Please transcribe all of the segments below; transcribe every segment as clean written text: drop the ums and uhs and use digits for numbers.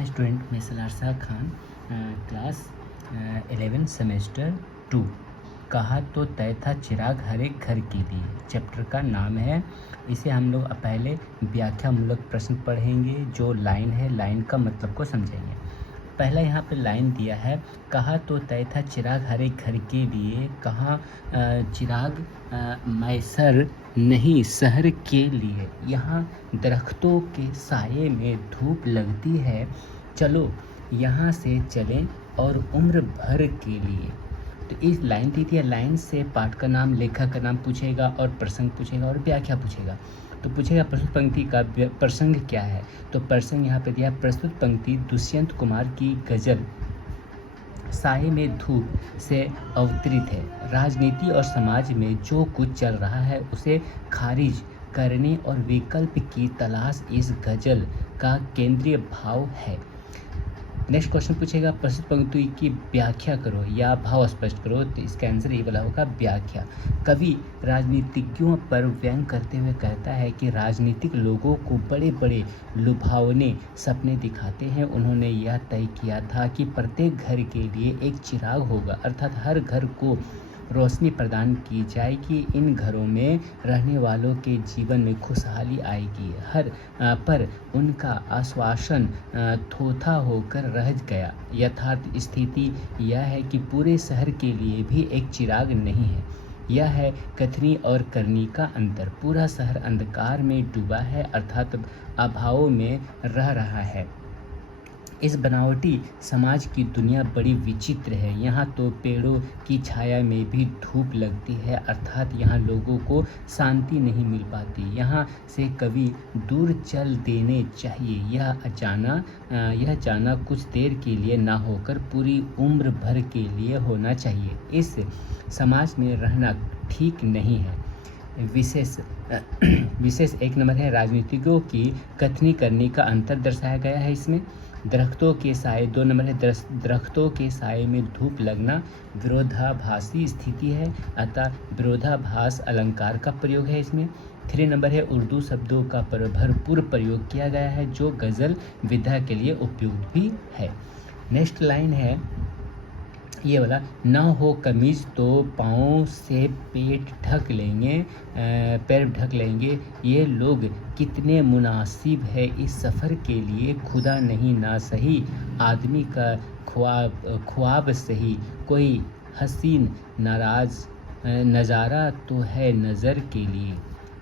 हाँ स्टूडेंट, मैं Salaar Shah Khan, class 11 semester 2। कहा तो तय था चिराग हर एक घर के लिए, चैप्टर का नाम है। इसे हम लोग पहले व्याख्यामूलक प्रश्न पढ़ेंगे। जो लाइन है, लाइन का मतलब को समझेंगे। पहला यहाँ पे लाइन दिया है, कहा तो तय था चिराग हर एक घर के लिए। कहाँ चिराग मैसर नहीं शहर के लिए। यहाँ दरख्तों के साये में धूप लगती है, चलो यहाँ से चलें और उम्र भर के लिए। तो इस लाइन दी थी, लाइन से पाठ का नाम, लेखक का नाम पूछेगा और प्रसंग पूछेगा और व्याख्या पूछेगा। तो पूछेगा प्रस्तुत पंक्ति का प्रसंग क्या है। तो प्रसंग यहाँ पे दिया, प्रस्तुत पंक्ति दुष्यंत कुमार की गजल साये में धूप से अवतरित है। राजनीति और समाज में जो कुछ चल रहा है उसे खारिज करने और विकल्प की तलाश इस गजल का केंद्रीय भाव है। नेक्स्ट क्वेश्चन पूछेगा, प्रस्तुत पंक्ति की व्याख्या करो या भाव स्पष्ट करो। तो इसका आंसर ये वाला होगा, व्याख्या। कवि राजनीतिज्ञों पर व्यंग करते हुए कहता है कि राजनीतिक लोगों को बड़े बड़े लुभावने सपने दिखाते हैं। उन्होंने यह तय किया था कि प्रत्येक घर के लिए एक चिराग होगा, अर्थात हर घर को रोशनी प्रदान की जाएगी। इन घरों में रहने वालों के जीवन में खुशहाली आएगी। पर उनका आश्वासन थोथा होकर रह गया। यथार्थ स्थिति यह है कि पूरे शहर के लिए भी एक चिराग नहीं है। यह है कथनी और करनी का अंतर। पूरा शहर अंधकार में डूबा है, अर्थात अभाव में रह रहा है। इस बनावटी समाज की दुनिया बड़ी विचित्र है। यहाँ तो पेड़ों की छाया में भी धूप लगती है, अर्थात यहाँ लोगों को शांति नहीं मिल पाती। यहाँ से कभी दूर चल देने चाहिए। यह जाना कुछ देर के लिए ना होकर पूरी उम्र भर के लिए होना चाहिए। इस समाज में रहना ठीक नहीं है। विशेष एक नंबर है, राजनीतिज्ञों की कथनी करने का अंतर दर्शाया गया है इसमें। दरख्तों के साए, 2 नंबर है, दरख्तों के साए में धूप लगना विरोधाभासी स्थिति है, अतः विरोधाभास अलंकार का प्रयोग है इसमें। 3 नंबर है, उर्दू शब्दों का भरपूर प्रयोग किया गया है जो गज़ल विधा के लिए उपयुक्त भी है। नेक्स्ट लाइन है ये वाला, ना हो कमीज तो पाँव से पैर ढक लेंगे। ये लोग कितने मुनासिब है इस सफ़र के लिए। खुदा नहीं ना सही, आदमी का ख्वाब सही। कोई हसीन नाराज नज़ारा तो है नज़र के लिए।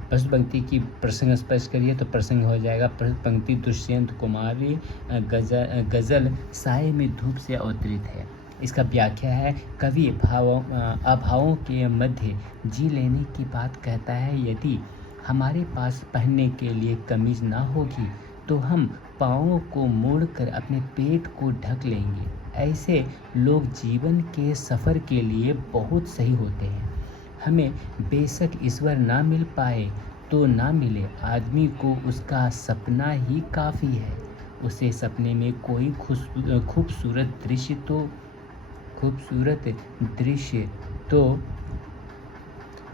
प्रस्तुत पंक्ति की प्रसंग स्पष्ट करिए। तो प्रसंग हो जाएगा, प्रस्तुत पंक्ति दुष्यंत कुमारी गज़ल साये में धूप से अवतरित है। इसका व्याख्या है, कवि अभावों के मध्य जी लेने की बात कहता है। यदि हमारे पास पहनने के लिए कमीज ना होगी तो हम पाँवों को मोड़कर अपने पेट को ढक लेंगे। ऐसे लोग जीवन के सफ़र के लिए बहुत सही होते हैं। हमें बेशक ईश्वर ना मिल पाए तो ना मिले, आदमी को उसका सपना ही काफ़ी है। उसे सपने में कोई खूबसूरत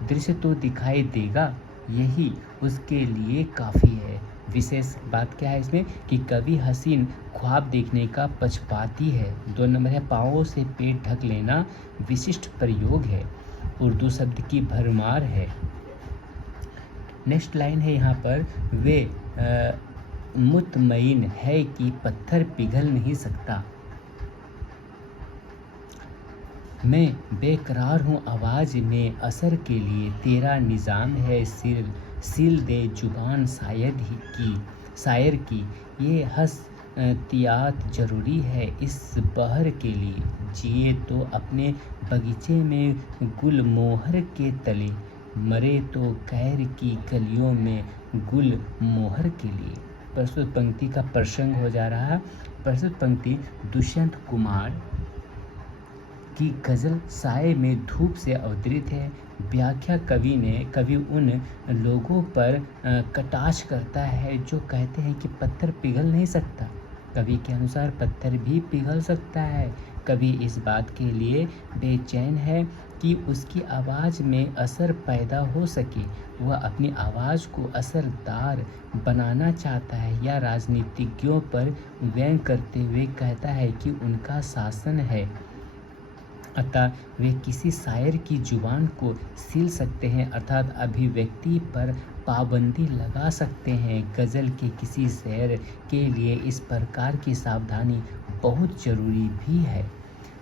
दृश्य तो दिखाई देगा, यही उसके लिए काफ़ी है। विशेष बात क्या है इसमें कि कवि हसीन ख्वाब देखने का पक्षपाती है। 2 नंबर है, पाँवों से पेट ढक लेना विशिष्ट प्रयोग है, उर्दू शब्द की भरमार है। नेक्स्ट लाइन है यहाँ पर, वे मुतमईन है कि पत्थर पिघल नहीं सकता। मैं बेकरार हूँ आवाज़ में असर के लिए। तेरा निज़ाम है सील दे जुबान शायर की। ये हस्तियात ज़रूरी है इस बहर के लिए। जिए तो अपने बगीचे में गुल मोहर के तले, मरे तो कैर की गलियों में गुल मोहर के लिए। प्रस्तुत पंक्ति का प्रसंग हो जा रहा है। प्रस्तुत पंक्ति दुष्यंत कुमार की गज़ल साये में धूप से अवतरित है। व्याख्या, कवि उन लोगों पर कटाक्ष करता है जो कहते हैं कि पत्थर पिघल नहीं सकता। कवि के अनुसार पत्थर भी पिघल सकता है, कवि इस बात के लिए बेचैन है कि उसकी आवाज़ में असर पैदा हो सके। वह अपनी आवाज़ को असरदार बनाना चाहता है या राजनीतिज्ञों पर व्यंग करते हुए कहता है कि उनका शासन है, अतः वे किसी शायर की जुबान को सील सकते हैं, अर्थात अभिव्यक्ति पर पाबंदी लगा सकते हैं। गज़ल के किसी शेर के लिए इस प्रकार की सावधानी बहुत ज़रूरी भी है।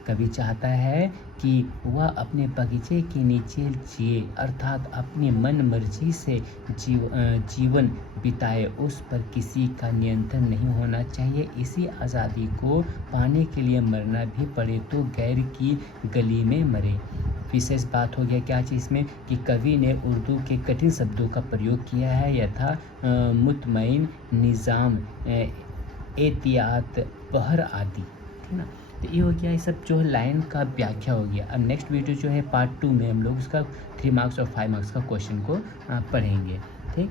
कवि चाहता है कि वह अपने बगीचे के नीचे जिए, अर्थात अपनी मन मर्जी से जीवन बिताए, उस पर किसी का नियंत्रण नहीं होना चाहिए। इसी आज़ादी को पाने के लिए मरना भी पड़े तो गैर की गली में मरे। विशेष बात हो गया क्या चीज़ में कि कवि ने उर्दू के कठिन शब्दों का प्रयोग किया है, यथा मुतमईन, निज़ाम, एहतियात, पहर आदि, ठीक ना। तो ये हो गया, ये सब जो है लाइन का व्याख्या हो गया। अब नेक्स्ट वीडियो जो है पार्ट 2 में हम लोग उसका 3 मार्क्स और 5 मार्क्स का क्वेश्चन को पढ़ेंगे, ठीक।